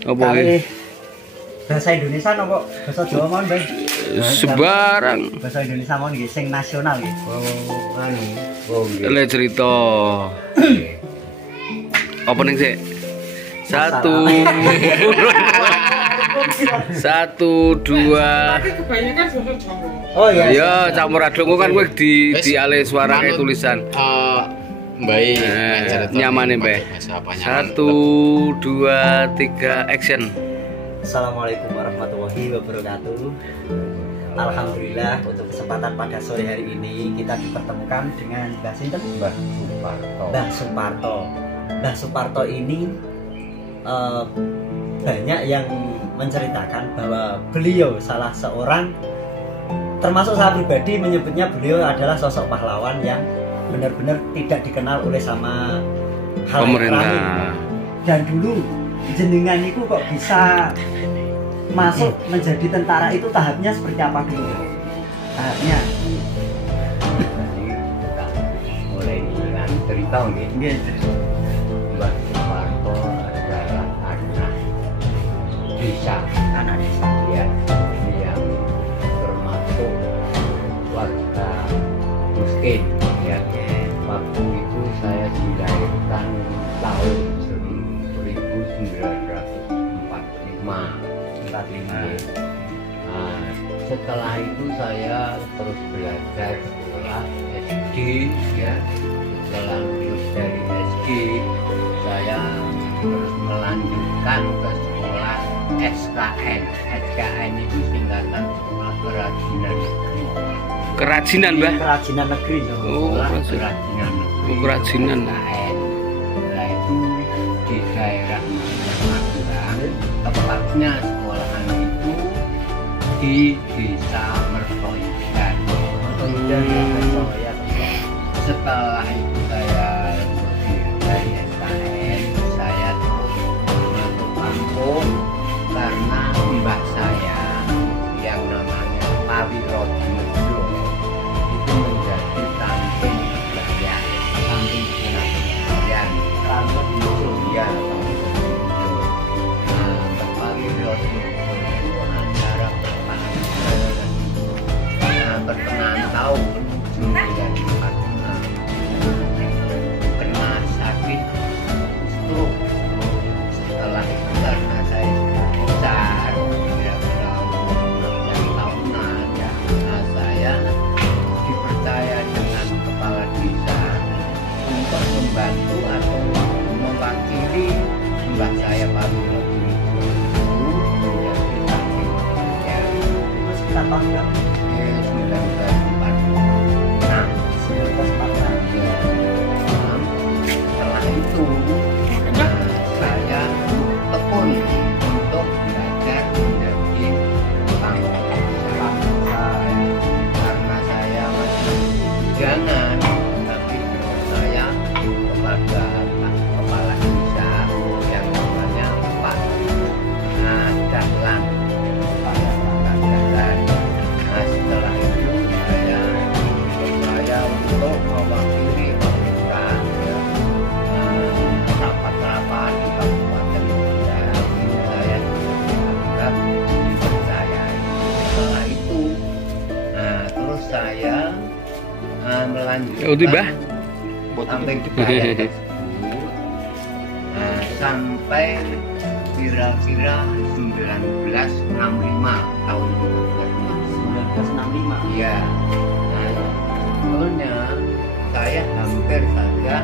Apa iki? Bahasa Indonesia nopo bahasa Jawa mon, Bang? Sebarang. Bahasa Indonesia mon nggih sing nasional nggih. Oh, anu. Oh, nggih. Le cerita. Apa ning sik? Satu. Satu, dua. Kebanyakan bahasa Jawa. Oh iya. Ya, campur adungu kan kowe di alih suarane tulisan. Baik, Nyamane, Mbah. Satu, dua, tiga, action. Assalamualaikum warahmatullahi wabarakatuh. Alhamdulillah untuk kesempatan pada sore hari ini kita dipertemukan dengan Mbah Sinten? Mbah Suparto. Mbah Suparto. Mbah Suparto ini banyak yang menceritakan bahwa beliau salah seorang, termasuk saya pribadi menyebutnya beliau adalah sosok pahlawan yang benar-benar tidak dikenal oleh sama Pemerintah. Dan dulu jenengan itu kok bisa masuk menjadi tentara, itu tahapnya seperti apa dulu? Tahapnya Mulai dengan cerita nggih. Mbah Suparto adalah anak desa, ya, yang termasuk warga miskin, ya. Waktu itu saya dilahirkan tahun 1945. Setelah itu saya terus belajar sekolah SD, ya. Setelah lulus dari SD, saya terus melanjutkan ke sekolah SKN. SKN itu singkatan Sekolah Kerajinan Negeri. Kerajinan, Mbah. kerajinan negeri. Oh, Sekolah kerajinan. Kerajinan Negeri. Oh, kerajinan. SKN. Setelah itu di daerah Magelang, tepatnya sekolahan itu di Desa Mertoidan. Setelah itu saya dari SKN, saya terus masuk kampung karena mbah saya yang namanya Pak Wirodinegro itu menjadi samping budaya, samping budaya, ya. Pak Wirodinegro itu antara pertengahan tahun 1946 kena sakit stroke. Setelah itu karena saya sudah besar, kira-kira umur 16 tahunan, ya, nah, saya dipercaya dengan kepala desa untuk membantu atau mewakili mbah saya Pak Wirodinegro itu menjadi samping budaya. Terus kita panggil 1946. Setelah itu saya tekun untuk belajar menjadi bangsa, karena saya masih bujangan, tapi saya kepada kepala desa yang namanya Pak Dahlan. Nah, setelah itu saya untuk mewakili pemerintah, ya, rapat-rapat di Kabupaten Kendal, saya dianggap dipercayai. Setelah itu, nah, terus saya melanjutkan sampai budaya tersebut, sampai kira-kira 1965 tahun 1965. iya. Nah, sebetulnya saya hampir saja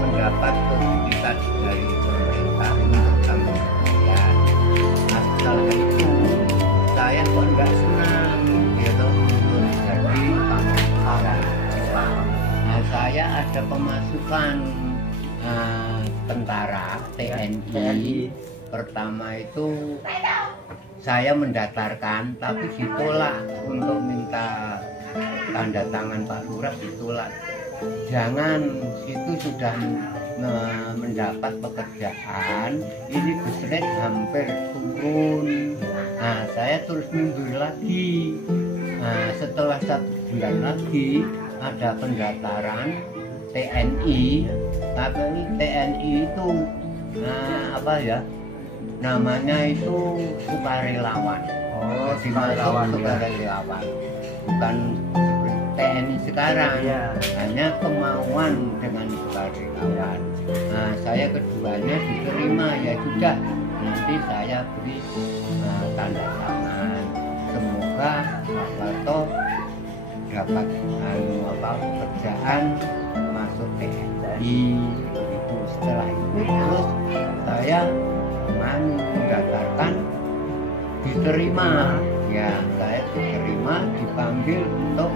mendapat sertifikat dari pemerintah untuk tanggung jawab. Nah, setelah itu saya kok nggak senang gitu untuk jadi tanggung. Nah, saya ada pemasukan tentara TNI. Pertama itu saya mendaftarkan, tapi ditolak untuk minta tanda tangan Pak Lurah, ditolak. Jangan, itu sudah mendapat pekerjaan, ini besret hampir turun. Nah, saya terus mundur lagi. Nah, setelah 1 bulan lagi ada pendaftaran TNI tapi TNI itu apa ya? Namanya itu sukarelawan. Oh, Sukarelawan. Bukan seperti TNI sekarang. Iya. Hanya kemauan dengan sukarelawan. Nah, saya keduanya diterima, ya sudah. Nanti saya beri tanda tangan. Semoga Pak Parto dapat pekerjaan masuk TNI. Begitu. Setelah itu terus saya mendaftarkan, diterima. Ya, saya diterima, dipanggil untuk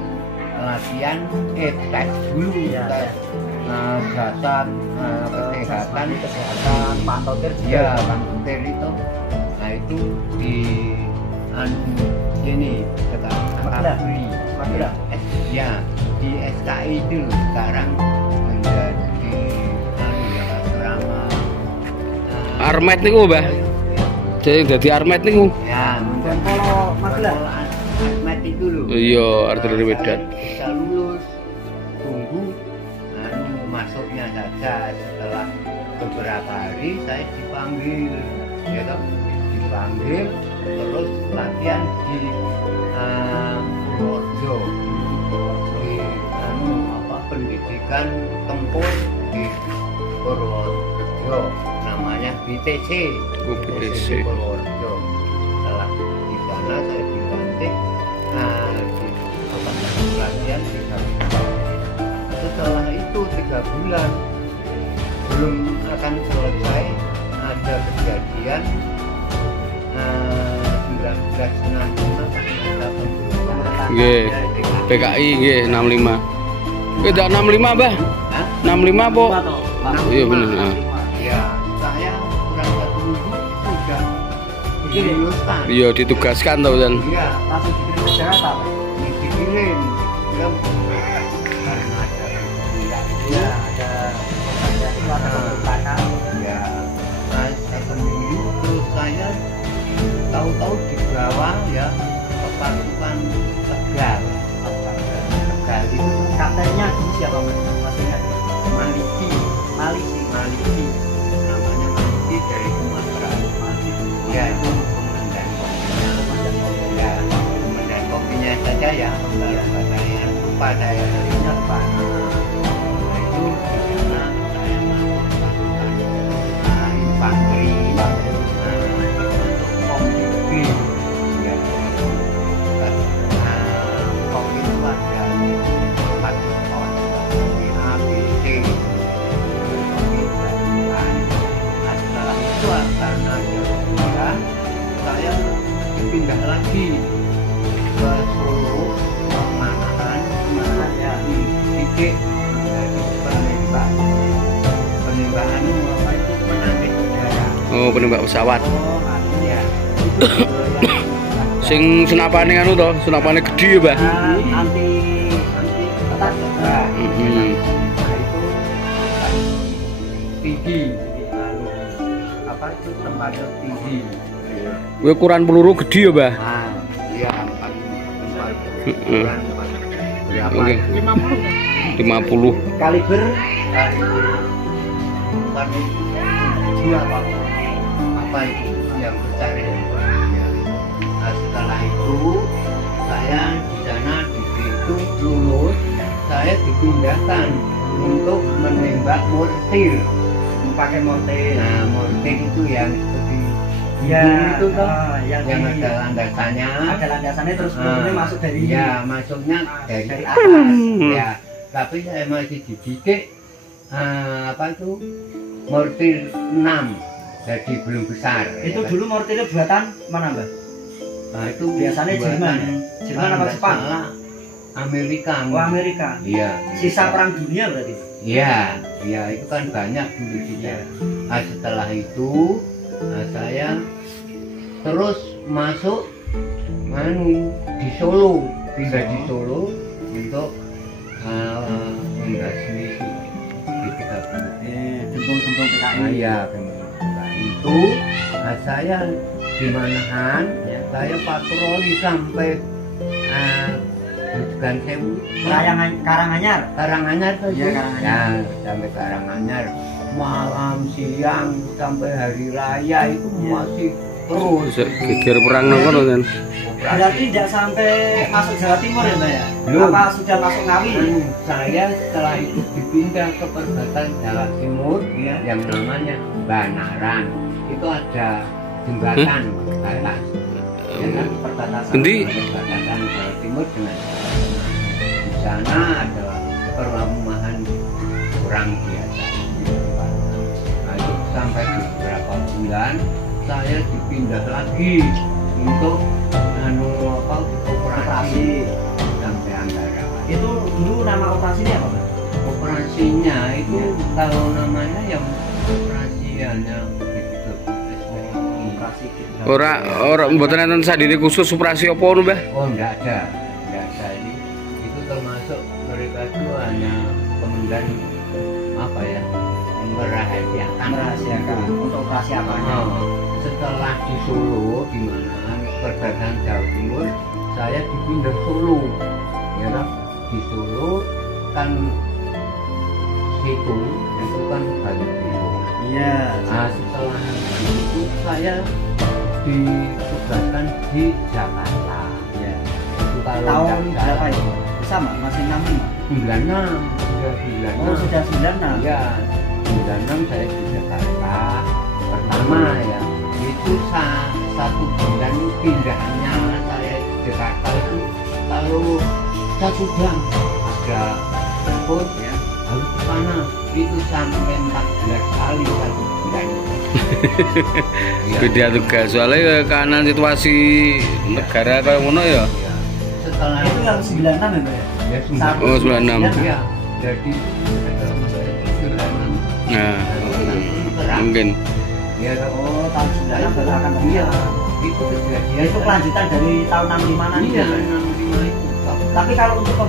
latihan tes dulu, tes dasar kesehatan, pantotir ya, pantotir itu. Nah, itu di sini Magelang. Ya, di SKI itu sekarang menjadi asrama Armet niku, Mbah. Jadi Armet niku. ya, Dan kalau Magelang, Armet itu loh. Iya, artileri Medan. Bisa lulus, tunggu masuknya saja. Setelah beberapa hari saya dipanggil, ya toh, dipanggil terus latihan di Purworejo, di pendidikan tempur di Purworejo, namanya BTC. Oh, BTC. Purworejo. Setelah di sana saya dilantik di latihan 3 bulan. Setelah itu 3 bulan belum akan selesai, ada kejadian 1965 Nggih. PKI nggih 65. Tidak 65, Mbah. 65 po. Iya bener. Ya, saya kurang 1 minggu sudah diluluskan. Iya, ditugaskan tau kan. Iya, langsung dikirim ke Jakarta, Pak. dikirim. Karena ada Ya, ada pemerintahan. ya, nah, 1 minggu terus saya tahu-tahu dibawa ya ke pasukan Tegal. Tegal itu Kaptennya dulu siapa, Mas? Masih ingat? Maliki, Malisi. namanya Maliki dari Sumatera. Ya, itu komandan kopinya saja ya. Kalau bahasanya lupa saya. Pak. Nah, itu karena saya masuk pasukan infanteri, masuk kompi. Ya, kompi itu ada 4 ton, A, B, C. Nah, setelah itu karena ada perubahan, saya dipindah lagi ke Solo, Manahan ya, di titik menjadi penembak. Penembakan apa itu menangkis udara. Oh, penembak pesawat. Oh, Ya. Sing senapane anu to, senapane gede ya, Mbah. anti Nah, Heeh. itu tinggi. Apa itu tempatnya tinggi. Kowe ukuran peluru gede ya, Mbah. Nah, iya, tempat Heeh. berapa? Oke. 50. kaliber Bukan dua apa itu yang besar ya. Nah, setelah itu saya di sana dihitung lulus, saya dipindahkan untuk menembak mortir. pakai mortir. Nah, mortir itu yang seperti Ya, itu toh, yang ada landasannya. ada landasannya terus mortirnya masuk dari ya, masuknya dari dari atas. Ya, tapi saya masih dididik apa itu mortir 6, jadi belum besar. itu ya kan? dulu mortirnya buatan mana, Mbak? Nah, itu Biasanya buatan Jerman apa Jepang? Amerika. Oh, Amerika. Iya. Sisa perang dunia berarti. Iya, iya itu kan banyak dulu dia. Nah, setelah itu saya terus masuk di Solo, pindah di Solo untuk membasmi di 30. Gembong-gembong PKI. Iya, itu saya di Manahan, saya patroli sampai Tegan Sewu, Karanganyar. Karanganyar tuh. Iya, Karanganyar. Ya, sampai Karanganyar. Malam, siang, sampai hari raya itu masih terus. Geger perang nongol kan. Berarti tidak sampai masuk Jawa Timur ya Mbak ya? Belum. Apa sudah masuk Ngawi? Saya setelah itu dipindah ke perbatasan Jawa Timur Iya. yang namanya Banaran. Itu ada jembatan pembatas. Ya kan? Perbatasan. Endi? Perbatasan Jawa Timur dengan Jawa Tengah. Di sana ada perumahan orang biasa. Nah, itu sampai beberapa bulan saya dipindah lagi untuk operasi sampai Anggara. Itu dulu nama operasinya apa Mbak? Operasinya itu kalau namanya yang operasiannya gitu. Operasi gitu. Ora mboten enten sadine khusus operasi apa ngono, Mbah? Oh enggak ada ini. Itu termasuk mereka itu hanya kemudian apa ya, merahasiakan untuk operasi apa? Setelah di Solo, di mana perbatasan Jawa Timur, saya dipindah Solo, ya kan? Di Solo kan situ itu kan banyak itu. Iya. Nah, setelah itu saya ditugaskan di Jakarta. Iya. Itu kalau Tahun nggak berapa salah, itu? Sama, masih 65. 96, sudah 96. Oh, sudah 96. Ya, 96 saya di Jakarta pertama ya. Itu satu bulan pindahnya saya di Jakarta itu kalau satu jam ada telepon ya harus ke sana, itu sampai 14 kali satu bulan. Ya. Beda tugas soalnya kanan situasi negara kayak ngono ya. Ya. Setelah Itu yang 96 ya Mbak ya? ya, Satu. Oh, 96. ya, jadi setelah saya 96 Nah, mungkin. ya Oh, tahun 96 baru akan iya, terjadi. itu kejadian. Ya, itu kelanjutan dari tahun 65 nanti. Iya, ya, Mbak? 65 itu. Tapi kalau untuk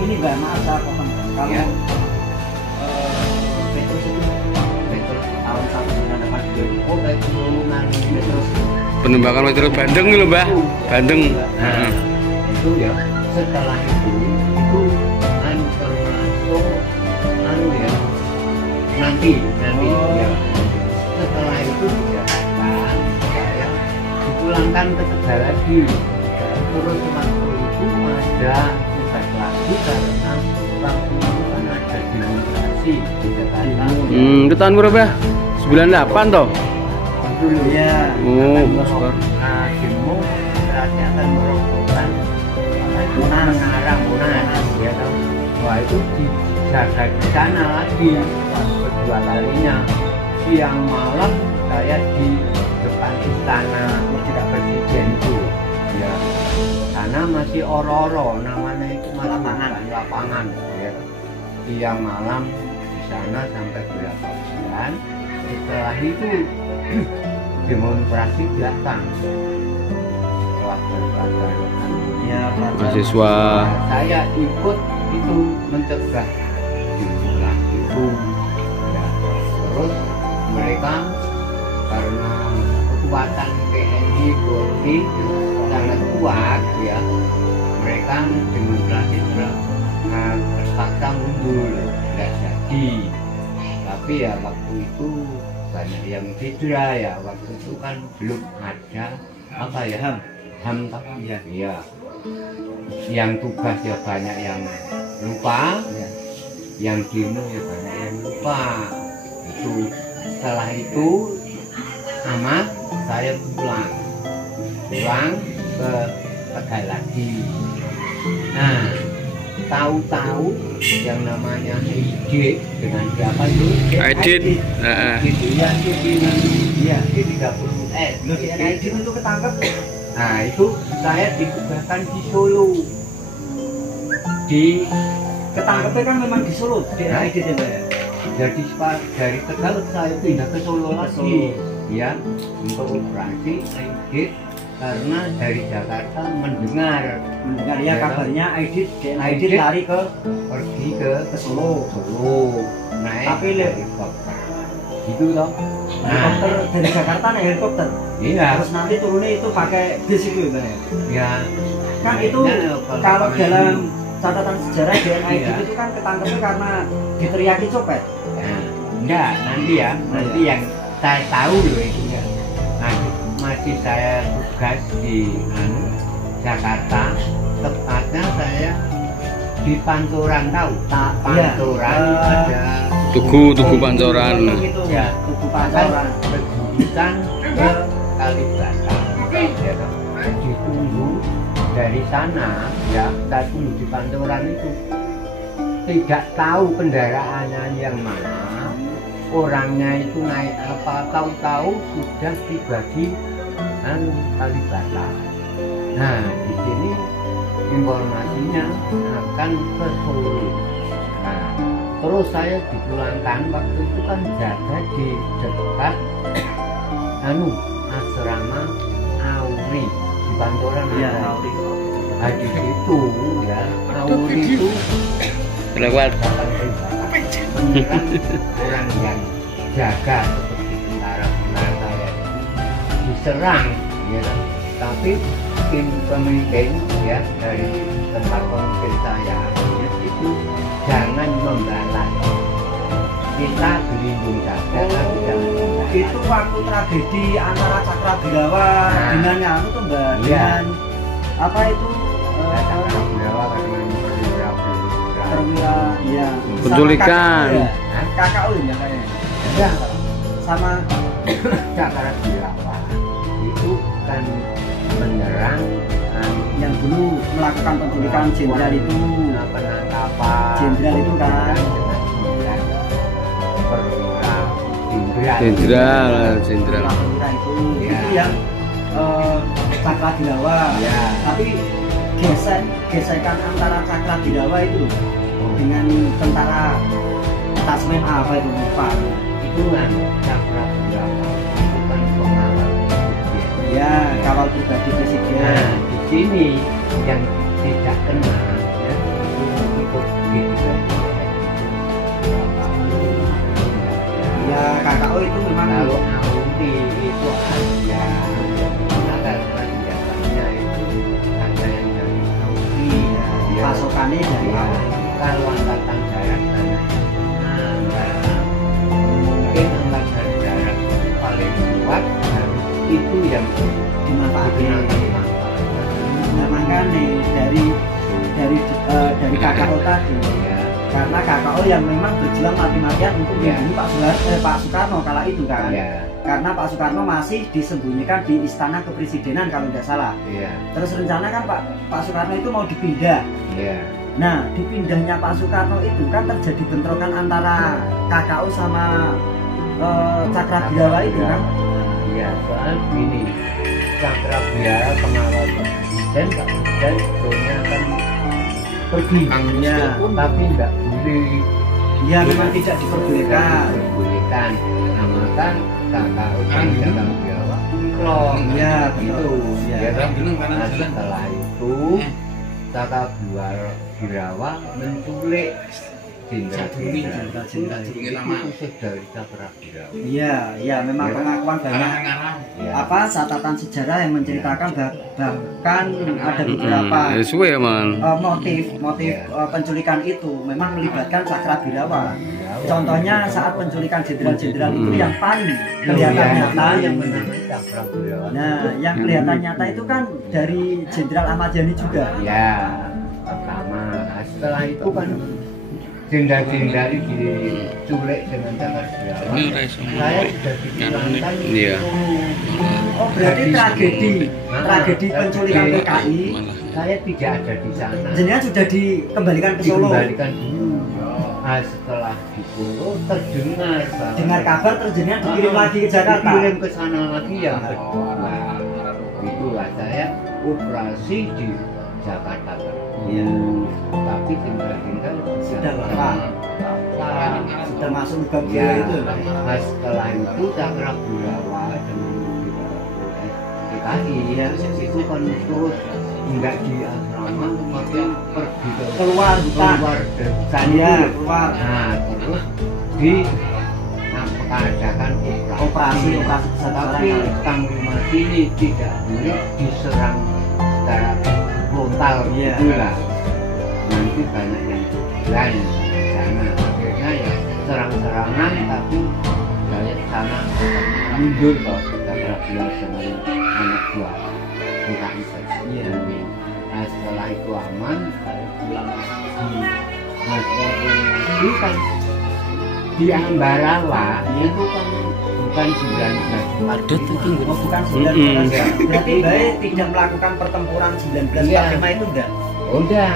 ini Mbak, maaf saya potong. Kalau Ya. Petrus itu Betul. tahun 1982. Oh, baik hubungan Petrus. Penembakan Petrus Bandeng lho, Mbah. Bandeng. Nah, itu ya setelah itu termasuk ya nanti Oh. ya. Setelah itu di Jakarta saya dipulangkan ke Tegal lagi. Terus waktu itu ada tugas lagi karena waktu itu kan ada demonstrasi di Jakarta. Itu tahun berapa? 98 toh? Dulu Iya. Oh, demo demonstrasi akan merobohkan Monas ya kan. Wah, itu dijaga di sana lagi kedua kalinya. Siang malam saya di depan istana Presiden itu ya, karena masih oro-oro, namanya itu masih lapangan ya. Siang malam di sana sampai berapa bulan. Setelah itu demonstrasi datang pelajar-pelajar Ya, Mahasiswa. saya ikut itu mencegah demonstrasi itu ya. Terus mereka karena kekuatan TNI Polri sangat kuat ya, mereka demonstrasi terpaksa mundur, tidak jadi. Tapi ya waktu itu banyak yang cedera ya, waktu itu kan belum ada apa ya, HAM Iya. ya, yang tugas ya banyak yang lupa ya, yang demo ya banyak yang lupa. Itu setelah itu amat saya pulang ke Tegal lagi. Nah, tahu-tahu yang namanya Edit dengan siapa itu? Edit. Heeh. Iya, dengan Iya. D30S. Loh, di NID itu ketangkep. Nah, itu saya ditugaskan di Solo. Di Ketangkepnya kan memang di Solo, di NID ya Mbak ya? jadi dari Tegal saya pindah ke Solo lagi. Solo. Ya, untuk operasi Edit karena dari Jakarta mendengar Ya kabarnya Aidit lari pergi ke Solo. naik Tapi helikopter gitu toh. Helikopter dari Jakarta naik helikopter. Iya. Terus nanti turunnya itu pakai bis itu ya Mbak ya? Ya Kan itu naiknya kalau dalam catatan sejarah DNA itu kan ketangkepnya karena diteriaki copet. Enggak, nanti yang saya tahu loh itu ya. Masih saya tugas di Jakarta, tepatnya saya di Pancoran, tahu? Pancoran ada Tugu Pancoran. ya, Tugu Pancoran. Berjurusan ke Kalibata. Ditunggu dari sana ya, kita tunggu di Pancoran itu. Tidak tahu kendaraannya yang mana, orangnya itu naik apa, tahu-tahu sudah tiba di Kalibata. Nah, di sini informasinya akan ke Solo. Nah, terus saya dipulangkan waktu itu kan jaga di dekat asrama Auri di Pancoran. Iya, ada. Auri. Nah, di situ ya, Auri itu Lewat. menyerang orang yang jaga seperti tentara Belanda ya, diserang ya, tapi tim pemimpin ya dari tempat pemimpin saya ya, itu jangan membalas, kita berlindung saja tapi jangan membalas. Itu waktu tragedi antara Cakrabirawa dengan anu tuh Mbak, Iya. dengan apa itu Cakrabirawa karena perwira ya Penculikan. KKU ya kayaknya. ya, Sama Cakrabirawa itu kan menyerang yang dulu melakukan penculikan jenderal itu. penangkapan Jenderal itu kan. perwira Jenderal. Perwira itu Ya. itu yang Cakrabirawa. Ya. Tapi gesekan antara Cakrabirawa itu dengan tentara Tasmen apa itu lupa. itu kan Cakrabirawa itu kan pengawal presiden. Ya, kawal pribadi Nah, presiden. di sini yang tidak kena ya, itu ikut gitu. Ya, KKO itu memang Kalau Audi itu ada, karena senjatanya itu ada yang dari Audi, ya. pasokannya dari Ya, awal. kalau angkatan darat sana, mungkin angkatan darat itu paling kuat, dan itu yang Dimanfaatkan. digunakan. Nah, makanya dari KKO tadi, Ya, karena KKO yang memang berjuang mati-matian untuk Ya. melindungi Pak Soekarno kala itu kan. ya, Karena Pak Soekarno masih disembunyikan di Istana Kepresidenan kalau tidak salah. ya, Terus rencana kan Pak Soekarno itu mau dipindah. ya. Nah, dipindahnya Pak Soekarno itu kan terjadi bentrokan antara KKO sama Cakrabirawa itu kan. Iya, soal gini, Cakrabirawa pengawal presiden, Pak Presiden sebetulnya kan pergi, Ya. tapi nggak boleh. Ya memang tidak diperbolehkan. Diperbolehkan. Nah, maka KKU kan Cakrabirawa klong. Iya, Gitu. Ya. Ya kan? Nah, setelah itu Cakrabirawa menculik jenderal-jenderal itu dari Cakrabirawa. Iya, ya memang Ya. pengakuan banyak Ya. apa catatan sejarah yang menceritakan bahkan ada beberapa Suwe ya man. motif penculikan itu memang melibatkan Cakrabirawa. Contohnya saat penculikan jenderal-jenderal itu yang paling kelihatan nyata. yang bernama Cakrabirawa. Nah, yang kelihatan nyata itu kan dari Jenderal Ahmad Yani juga. Ya, pertama. Nah, setelah itu kan jenderal-jenderal diculik dengan Cakrabirawa. Saya sudah dipulangkan. Iya. Oh, berarti tragedi penculikan PKI Saya tidak ada di sana. jenengan sudah dikembalikan ke Solo. Dikembalikan dulu. Nah, setelah di Solo terdengar bahwa Dengar kabar terus jenengan dikirim lagi ke Jakarta. dikirim ke sana lagi ya kedua. Itulah saya operasi di Jakarta. Iya. Tapi tinggal Sudah lama. Sudah masuk lubang Ya, itu. nah, setelah itu Cakrabirawa dengan PKI ya, itu kan terus enggak di asrama, kemudian pergi ke Keluar hutan. keluar dari hutan Iya, itu. keluar. Nah, terus di adakan Operasi tapi besar-besaran. Panglima ini tidak boleh diserang secara frontal Iya. itulah. nanti banyak yang lain di sana. Akhirnya ya serang-serangan, tapi saya ke sana mundur kok karena bilang dengan anak buah bukan saya. Nah setelah itu aman, saya pulang lagi. Nah itu kan di Ambarawa itu kan bukan 1945. Padat itu enggak? Oh, bukan 1945. Berarti Bae tidak melakukan pertempuran 1945 itu enggak? Udah.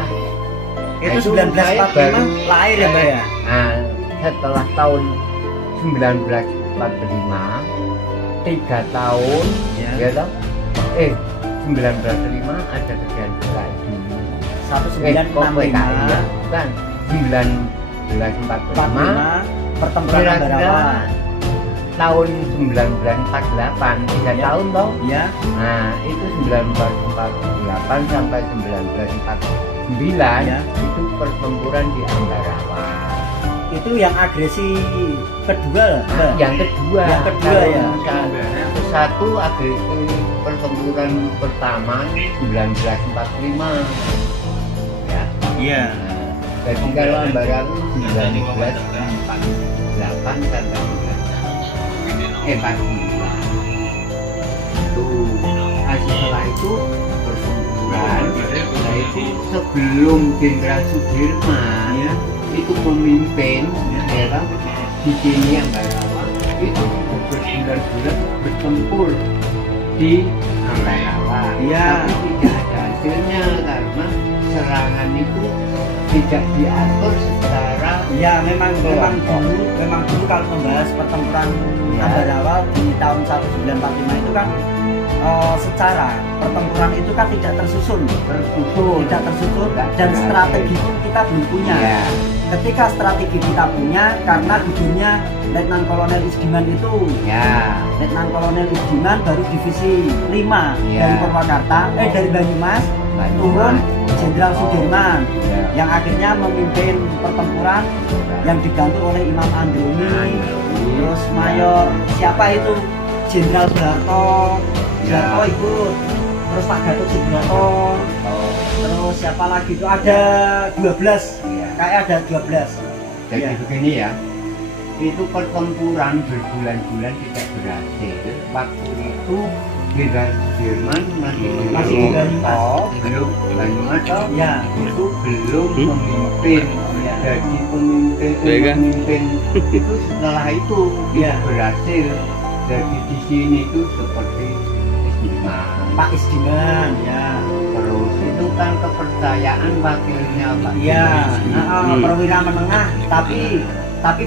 Itu Itu saya 1945 baru lahir ya Bae ya? Nah, setelah tahun 1945 3 tahun Ya. ya toh 1905 ada kejadian PKI dulu. 1965 ya bukan 1945 pertempuran kira-kira Ambarawa. tahun 1948 3 Ya. tahun toh. Ya. Nah itu 1948 sampai 1949 Ya. itu pertempuran di Ambarawa. Itu yang agresi kedua lah, Mbak? Yang kedua ya. Satu agresi pertempuran pertama 1945 ya. Iya. Jadi kalau Ambarawa 1948 sampai 1949 itu. Setelah itu pertempuran, nah itu sebelum Jenderal Sudirman Ya. itu pemimpin ya kan di sini Ambarawa itu berbulan-bulan bertempur di Ambarawa. Iya. Tapi tidak ada hasilnya karena serangan itu tidak diatur secara Ya memang dulu kalau membahas pertempuran Ya. Ambarawa di tahun 1945 itu kan secara pertempuran itu kan tidak tersusun, dan Dan strategi pun kita belum punya. ya. Ketika strategi kita punya, karena ujungnya Letnan Kolonel Isdiman itu, Ya. Letnan Kolonel Isdiman baru divisi 5 Ya. dari Purwakarta, dari Banyumas turun Jenderal Sudirman Ya. yang akhirnya memimpin pertempuran yang digantung oleh Imam Androni, terus Mayor siapa itu Jenderal Soeharto ikut, terus Pak Gatot Subroto, terus siapa lagi itu ada 12, Ya. kayak ada 12. Jadi Ya. begini ya, itu pertempuran berbulan-bulan tidak berhasil. Waktu itu Jenderal Sudirman masih di Banyumas. belum Banyumas toh, Ya. itu belum memimpin. Ya. Jadi Baik, kan? pemimpin itu setelah itu Ya. tidak berhasil. Jadi di sini itu seperti Isdiman. Pak Isdiman, ya. Terus itu kan kepercayaan wakilnya Pak Iya, Isdiman. perwira menengah, tapi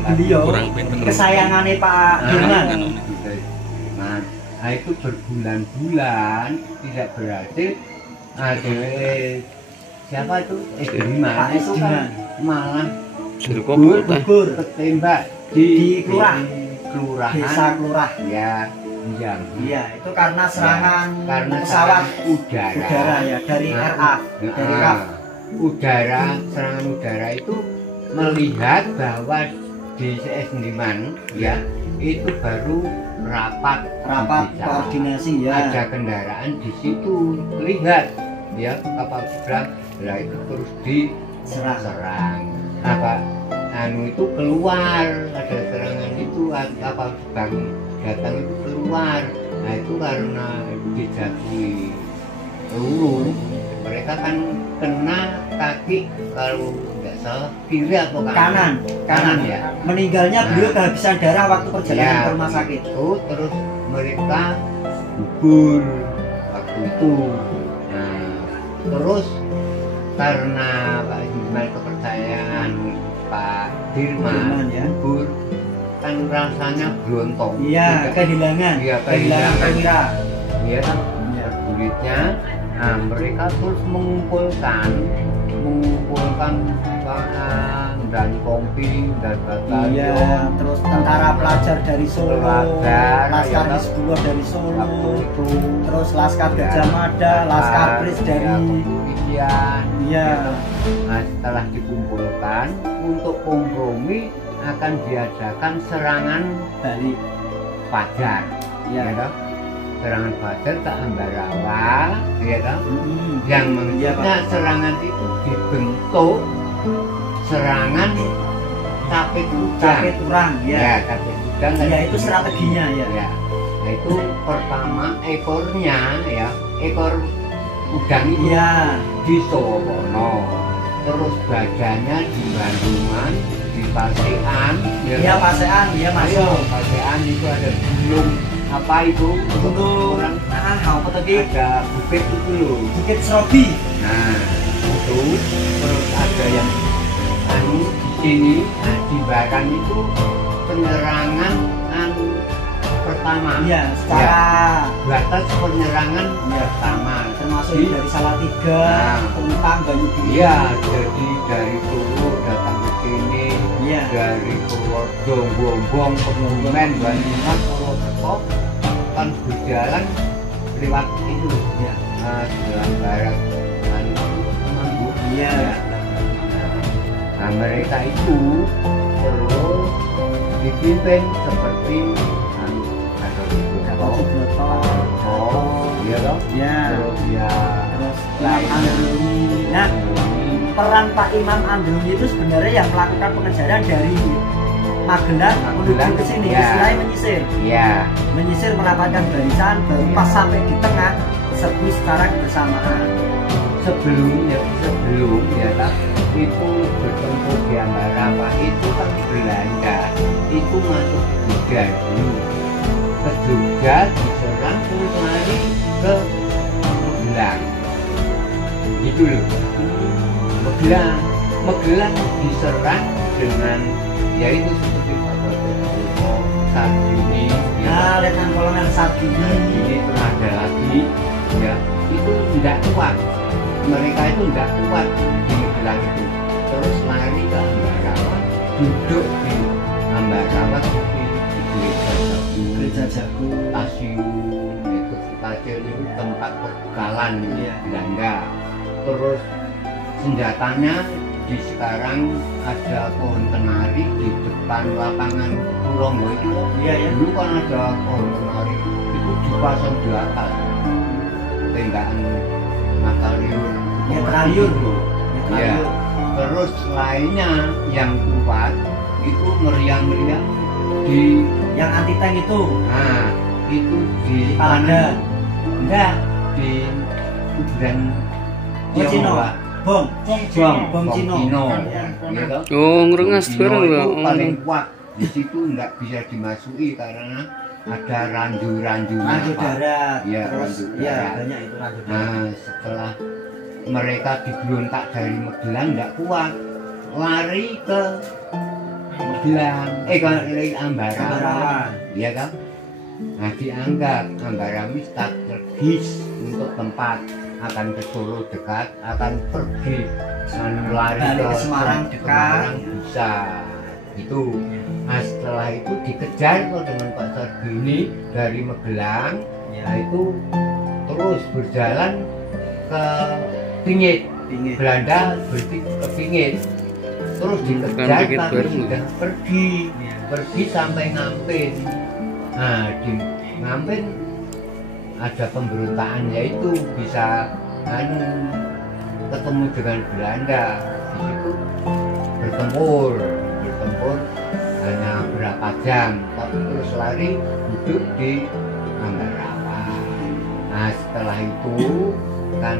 beliau Kurang pinter. kesayangannya Pak Dirman. Nah itu berbulan-bulan tidak berhasil. Nah siapa itu Isdiman Pak itu kan Isdiman. malah Sirkopo teh. Gugur ketembak Di kelurahan. kelurahan desa Kelurah. ya yang Iya, itu karena serangan karena pesawat udara ya dari Nah, RA, dari RAF. serangan udara itu melihat bahwa di Sendiman ya itu baru rapat desa. koordinasi ya. Ada kendaraan di situ lihat ya kapal seberang, lah itu terus diserang. Apa itu keluar, ada serangan itu kapal seberang datang itu keluar. Nah itu karena dijatuhi peluru, mereka kan kena kaki kalau nggak salah kiri atau kanan ya. Meninggalnya beliau kehabisan darah waktu perjalanan Ya, ke rumah sakit. itu terus mereka gugur waktu itu. Nah, terus karena Pak Dirman kepercayaan Pak Dirman ya. gugur kan rasanya berontok. Iya, kehilangan. Iya, kehilangan perwira. Iya kan duitnya. Nah, mereka terus mengumpulkan bahan dan kompi dan batalion. Iya, terus tentara pelajar dari Solo, Pelajar, Laskar ya, Hizbullah dari Solo, waktu itu terus Laskar Gajah Mada, Laskar Pris dari kepolisian. Iya. Nah, setelah dikumpulkan untuk kompromi akan diadakan serangan balik. Fajar. Iya. Ya, toh? serangan fajar ke Ambarawa, ya kan? Yang menurutnya serangan itu dibentuk serangan capit udang, ya. Capit udang, Ya itu strateginya ya. Ya. Nah, itu pertama ekornya ya, ekor udang itu Ya. di Sowono, terus badannya di Bandungan, di Pasean, Ya Pasean, ya masuk. Pasean itu ada gunung apa itu? Gunung apa tadi? Ada bukit itu loh. Bukit Serobi. Nah itu terus ada yang anu di sini, nah, di Baran itu penyerangan pertama. Iya, secara batas penyerangan pertama termasuk dari Salatiga, Tumpang, Banyuwangi. Iya, jadi dari Solo datang ke sini, Iya. dari Purworejo, Bombong, Kebumen, Banyumas, Purwokerto kan berjalan lewat itu, ya, sebelah barat, Manggu. Iya. Ya. Nah, mereka itu terus dipimpin seperti iya dong, terus Imam Androni. Nah, peran Pak Imam Androni itu sebenarnya yang melakukan pengejaran dari Magelang menuju ke sini, istilahnya menyisir. Iya. Menyisir merapatkan barisan, baru pas sampai di tengah serbu secara bersamaan. Sebelum ya itu bertempur di Ambarawa itu kan Belanda itu masuk ke Jogja dulu. Ke Jogja diserang terus lari ke Magelang gitu loh. Magelang diserang dengan yaitu seperti Sarbini, Nah, Letnan Kolonel Sarbini itu ada lagi ya, itu tidak kuat, mereka itu tidak kuat di Magelang itu, terus lari ke Ambarawa, duduk di Ambarawa seperti Gereja Jago, stasiun itu stasiun itu tempat perkalan Belanda. Terus senjatanya di sekarang ada pohon kenari di depan lapangan Puronggo itu. Dulu kan ada pohon kenari itu dipasang di atas tembakan Matariur. Ya. Terus lainnya yang kuat itu meriam-meriam di yang anti tank itu. Nah, itu di Palanda. Enggak, di kuburan Cino. Bom Cino. Ya toh? Oh, ngerengas bareng Cino lah. itu paling kuat. Di situ enggak bisa dimasuki karena ada randu-randunya. Randu darat. Ya, terus randu ya darat. banyak itu randu darat. Nah, setelah mereka diberontak dari Magelang enggak kuat, lari ke Magelang, ke Ambarawa, ya kan? Nah, dianggap Ambarawa strategis untuk tempat akan ke Solo dekat, akan pergi lari ke Semarang dekat, bisa itu. Nah, setelah itu dikejar kok dengan Pak Sarbini dari Magelang, nah itu terus berjalan ke Pingit. Belanda berarti ke Pingit. Terus dikejar tapi sudah pergi sampai Ngampin. Nah, di Ngampin ada pemberontakan, yaitu bisa ketemu dengan Belanda. Di situ bertempur hanya berapa jam, tapi terus lari duduk di Ambarawa. Nah, setelah itu kan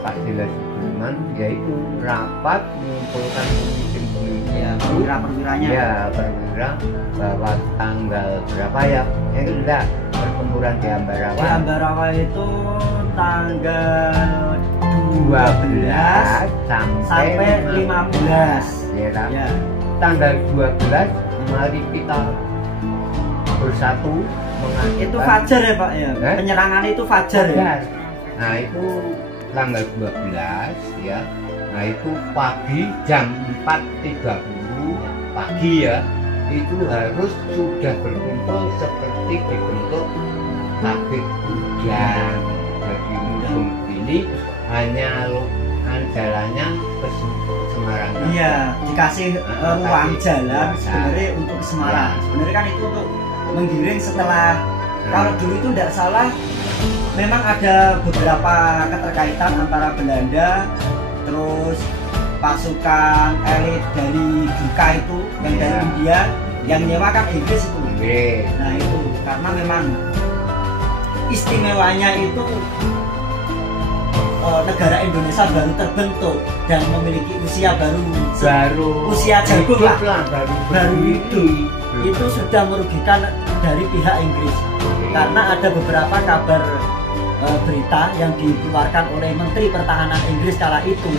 Pak Jenderal Sudirman yaitu rapat mengumpulkan perwira-perwiranya. Ya, perwira bahwa tanggal berapa ya? Enggak, pertempuran di Ambarawa. Di Ambarawa itu tanggal 12 sampai 15. Ya. Tanggal 12 mari kita bersatu mengajukan. Itu fajar ya Pak ya? Penyerangan itu fajar ya? Nah, itu tanggal 12 ya. Nah, itu pagi jam 4.30 pagi ya. Itu harus sudah berkumpul seperti dibentuk tabik udang. Jadi musim ini hanya jalannya ke Semarang. Iya, dikasih ruang jalan sebenarnya untuk ke Semarang. Sebenarnya kan itu untuk menggiring setelah Kalau dulu itu tidak salah, memang ada beberapa keterkaitan antara Belanda, terus pasukan elit dari Gurkha itu yang dari India yang nyewakan Inggris itu. Nah itu karena memang istimewanya itu negara Indonesia baru terbentuk dan memiliki usia baru usia jagung lah, baru itu sudah merugikan dari pihak Inggris karena ada beberapa kabar berita yang dikeluarkan oleh Menteri Pertahanan Inggris kala itu,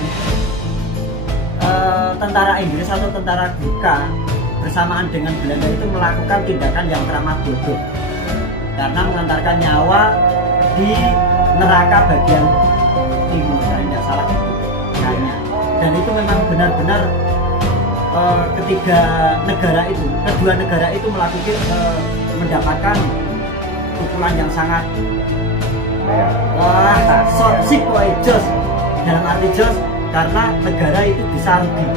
tentara Inggris atau tentara Gurkha bersamaan dengan Belanda itu melakukan tindakan yang teramat bodoh karena mengantarkan nyawa di neraka bagian timur, saya tidak salah itu kayaknya. Dan itu memang benar-benar kedua negara itu melakukan mendapatkan pukulan yang sangat jos dalam arti jos karena negara itu bisa rugi.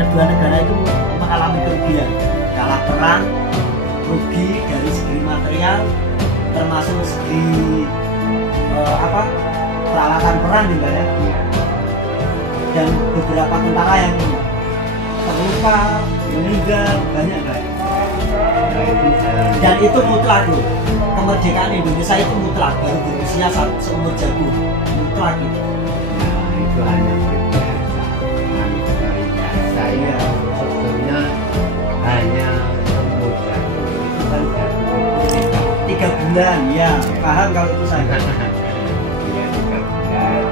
Kedua negara itu mengalami kerugian, kalah perang, rugi dari segi material, termasuk segi peralatan perang juga ya. Dan beberapa tentara yang terluka, meninggal banyak kan. Dan itu mutlak loh. Kemerdekaan Indonesia itu mutlak, baru berusia seumur jagung, mutlak itu. Nah, itu hanya saya sebetulnya hanya umur jagung itu kan 3 bulan ya, paham kalau itu saya. Ya, 3 bulan.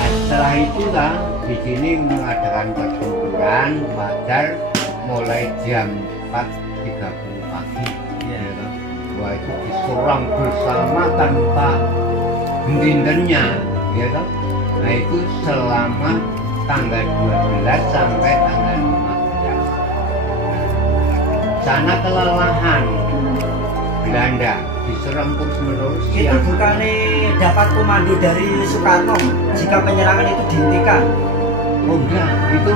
Nah, setelah itu lah di sini mengadakan pertempuran wajar mulai jam 4.30 pagi. Wah itu diserang bersama tanpa henti-hentinya, ya toh. Nah itu selama tanggal 12 sampai tanggal 15. Sana kelelahan Belanda diserang terus-menerus. Itu bukannya dapat komando dari Soekarno jika penyerangan itu dihentikan? Oh enggak, itu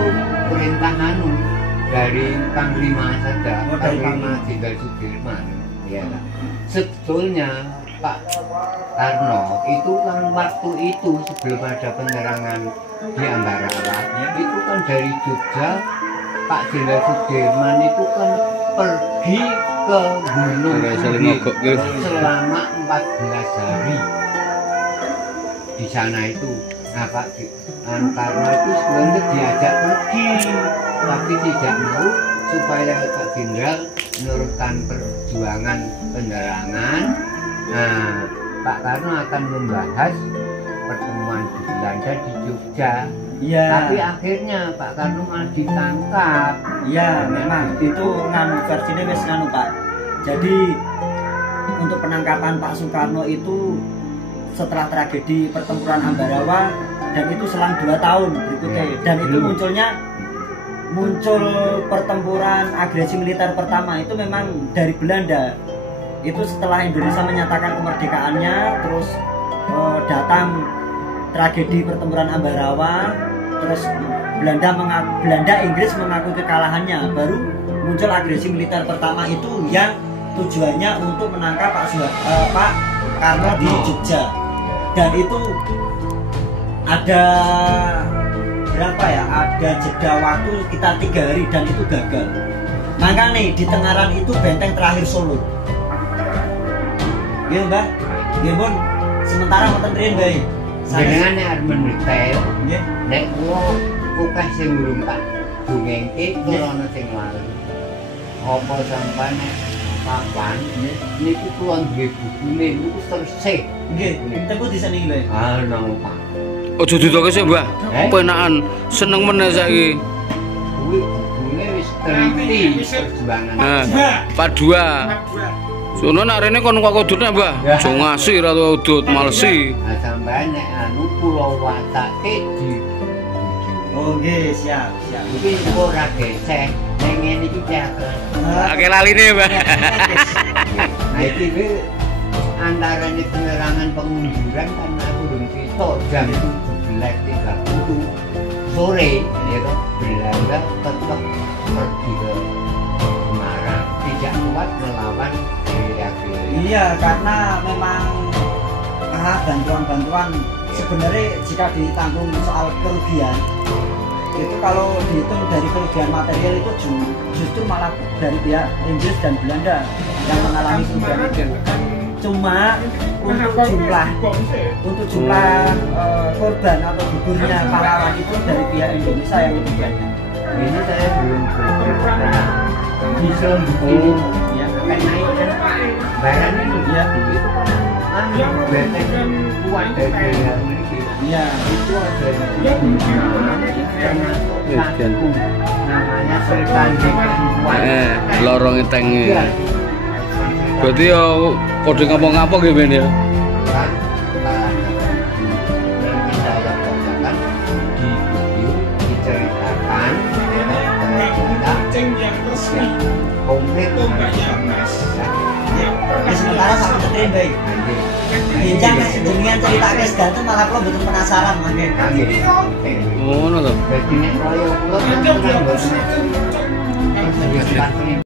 perintah dari Panglima saja, Panglima Jenderal Sudirman. Ya. Sebetulnya Pak Karno itu kan waktu itu sebelum ada penyerangan di Ambarawa itu kan dari Jogja Pak Jenderal Sudirman itu kan pergi ke Gunung Bukit selama 14 hari di sana itu. Nah Pak Karno itu sebenarnya diajak pergi tapi tidak mau supaya Pak Jenderal meneruskan perjuangan penyerangan. Nah, Pak Karno akan membahas pertemuan di Belanda di Jogja. Iya. Tapi akhirnya Pak Karno malah ditangkap. Iya, memang itu versinya wes Pak. Jadi untuk penangkapan Pak Soekarno itu setelah tragedi pertempuran Ambarawa dan itu selang 2 tahun berikutnya dan itu muncul pertempuran agresi militer pertama itu memang dari Belanda. Itu setelah Indonesia menyatakan kemerdekaannya, terus datang tragedi pertempuran Ambarawa, terus Belanda Inggris mengaku kekalahannya, baru muncul agresi militer pertama itu yang tujuannya untuk menangkap Pak Karno di Jogja. Dan itu ada berapa ya, ada jeda waktu sekitar 3 hari dan itu gagal. Maka nih di Tengaran itu benteng terakhir Solo. Iya Mbak, iya Bon. Sementara ngoten riyen bae. Jenengan nek arep mendetail, nek kula akeh sing urung tak dongengke kula ana sing lali. Apa sampane papan niku kula duwe bukune niku tersih. Nggih, tempo diseni bae. Ah nang Pak. Ojo ditoke sih, Mbah. Penakan seneng meneh saiki. Kuwi bukune wis teliti perjuangan. Pak 2. Sono nak rene kon kok kudune, Mbah. Aja ngasih ra udut malesi. Nah, sampeyan nek anu kula watake di. Oh nggih, siap. Iki ora gesek, ning ngene iki jaga. Akeh laline, Mbah. Nah, iki antarane penyerangan pengunduran kan aku durung sitok jam 17.30 sore ya toh Belanda tetap pergi ke Semarang, tidak kuat melawan reaksi Iya, karena memang bantuan-bantuan sebenarnya jika ditanggung soal kerugian itu kalau dihitung dari kerugian material itu justru malah dari pihak Inggris dan Belanda yang mengalami kerugian. Cuma untuk jumlah korban atau gugurnya pahlawan itu dari pihak Indonesia yang lebih banyak. Ini saya belum bisa bikin ya akan naik kan barang itu ya itu kan benteng kuat dari pihak militer. Iya, Itu ada termasuk namanya Sultan Kuat. Lorong tengnya. Berarti ya kode ngapok-ngapok ya Ben ya. Kan yang kita yang bacakan di video diceritakan komplit sementara sama tetrin baik. Bincang kasih jenengan cerita kes gantung malah kalau betul penasaran makin. Ngono to. Jadi nek royo kula kan